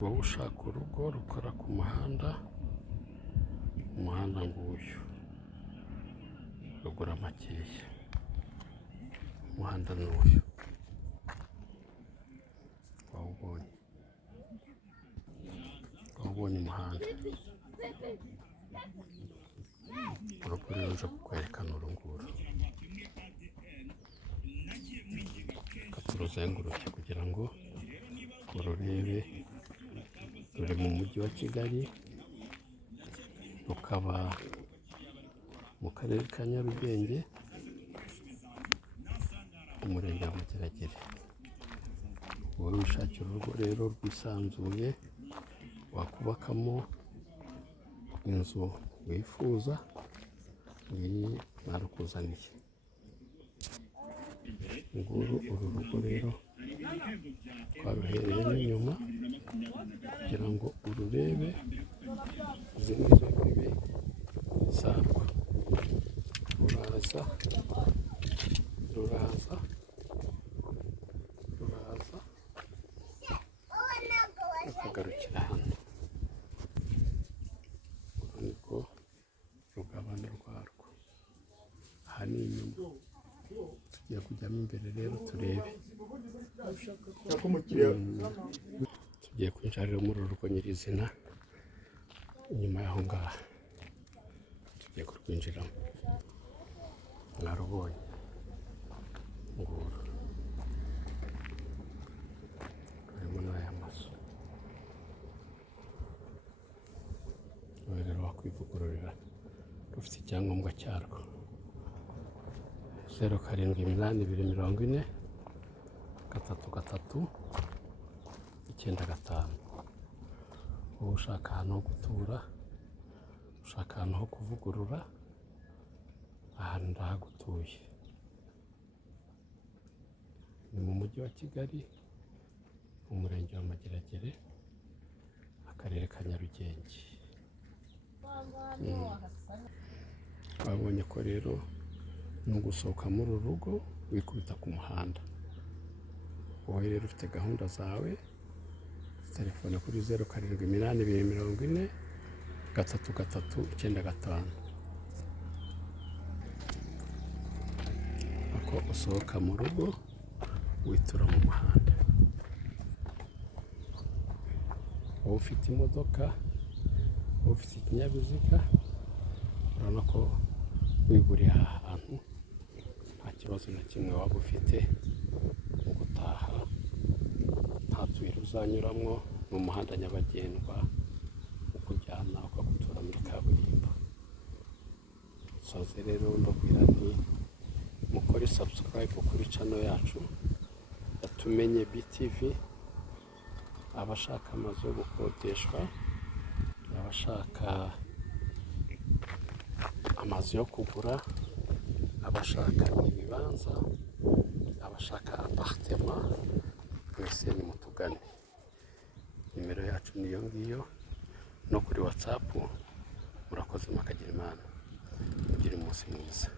Wowe ushaka urugo rukora ku muhanda, umuhanda nguyu rugura makeya, umuhanda n'uyu wawubonye umuhanda, urugo rero nje kukwerekana urunguru, turuzenguruke kugira ngo ururebe. Ruri mu mujyi wa Kigali, rukaba mu karere ka Nyarugenge, umurenge wa Mageragere. Wowe wishakira urugo rero rwisanzuye wakubakamo inzu wifuza, iyi narukuzaniye. Nguru uru rugo rero twaruhereye n'inyuma kugira ngo ururebe, izi nizo mbibi zarwo. Ruraza rukagarukira hano. Uru nirwo rugabano rwarwo, aha ni inyuma. Tugiye kujyamo imbere rero turebe. Tugiye kwinjira rero muri uru rugo nyirizina, inyuma y'aho ngaha tugiye kurwinjiramo. Mwarubonye nguru, rurimo n'aya mazu. Wowe rero wakwivugururira, rufite icyangombwa cyarwo. 078240 333 95. Wowe ushaka ahantu ho gutura, ushaka ahantu ho kuvugurura, ahantu ndahagutuye. Ni mu mujyi wa Kigali, umurenge wa Mageragere, akarere ka Nyarugenge. Twabonye ko rero ni ugusohoka muri uru rugo wikubita ku muhanda. Wowe rero ufite gahunda zawe, telefone kuri 078240 333 95. Uko usohoka mu rugo witura mu muhanda. Wowe ufite imodoka, wowe ufite ikinyabiziga, urabona ko wiguriye aha hantu nta kibazo na kimwe waba ufite mu gutaha. Nta tuyira uzanyuramo, ni umuhanda nyabagendwa ukujyana ukagutura muri kaburimbo. Soze rero mbabwira nti mukore subscribe kuri channel yacu Tumenye BTV. Abashaka amazu yo gukodeshwa, abashaka amazu yo kugura, abashaka ibibanza, abashaka apartement, mwese nimutugane. Nimero yacu niyo ngiyo, no kuri WhatsApp. Murakoze, makagira Imana, mugire umunsi mwiza.